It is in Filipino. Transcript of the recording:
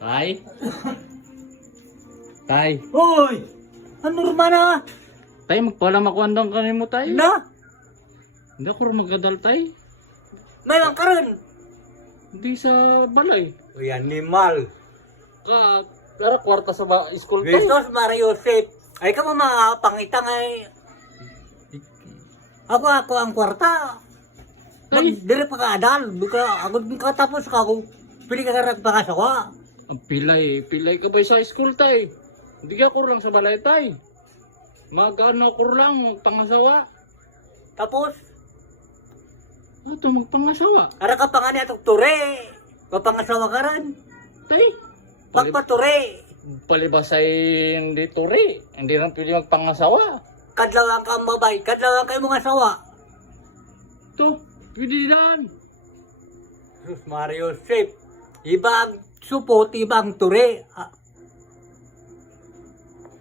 Tay? Tay? Hoy! Ano naman na? Tay, magpalam ako andang kanin mo, tay. Na? Hindi ako rin magdadal, tay. Mayroon ka rin. Hindi sa balay. Uy, animal. Kara kwarta sa school, tay. Bestos, Mario Joseph. Ay ka mga pangitang ay. Ako ang kwarta. Tay. Dire pa kaadal. Ako din katapos ka ako. Pili ka karag pangasawa. Ang pilay. Pilay ka ba sa school, tay? Hindi ka ko lang sa balay, tay. Mag-ano ko lang, magpangasawa. Tapos, Ito, magpangasawa. ara ka pa nga niya itong ture. Papangasawa ka rin. Tay. Pagpature. Palibasay hindi turi. Hindi rin pwede magpangasawa. Kadlawang ka ang babay. Kadlawang kayo mga asawa. Ito, pwede lang. Sus Mario Joseph. Iba ang supot, iba ang ture.